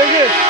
Very good.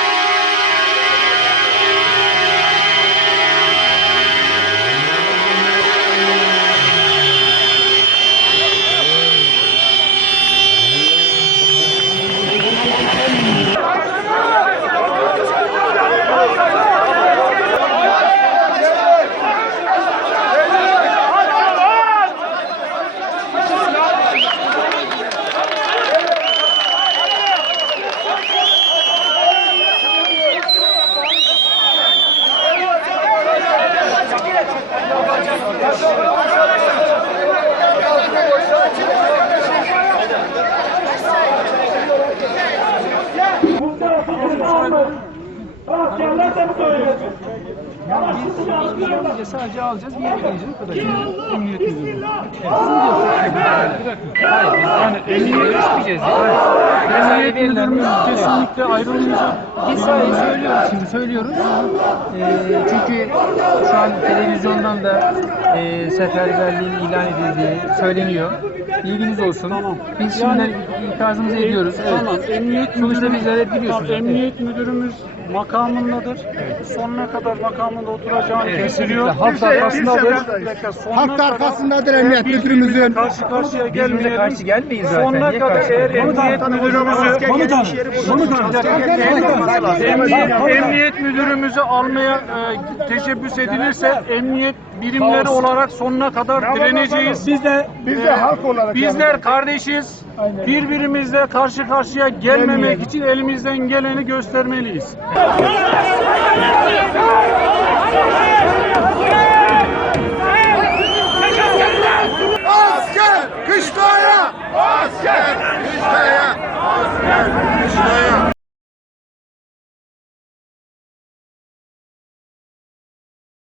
Peki. Biz sadece alacağız, bir yere gideceğiz. Bu kadar. Emniyet müdürü. Hayır, yani emniyet isteyeceğiz. Emniyet müdürümüz kesinlikle ayrılmayacak. Biz sadece söylüyoruz şimdi, söylüyoruz. Ee, çünkü şu an televizyondan da e, seferberliğin ilan edildiği söyleniyor. Bilginiz olsun. Tamam. Biz şimdi ikazımızı ediyoruz. Tamam, Evet. emniyet Sonuçta müdürümüz- bizler biliyorsunuz. Tamam, emniyet müdürümüz makamındadır. Sonuna kadar makamında oturacağını Evet, kesiliyor. Halk arkasındadır. Bir dakika, sonuna Halk arkasındadır emniyet müdürümüzün. Karşı karşıya Biz gelmeyelim. karşı gelmeyiz zaten. Sonuna kadar eğer emniyet müdürümüzü emniyet, emniyet müdürümüzü almaya e, teşebbüs edilirse emniyet birimleri olarak sonuna kadar direneceğiz. Biz de Biz de halk olarak bizler kardeşiz. Birbirimizle karşı karşıya gelmemek için elimizden geleni göstermeliyiz.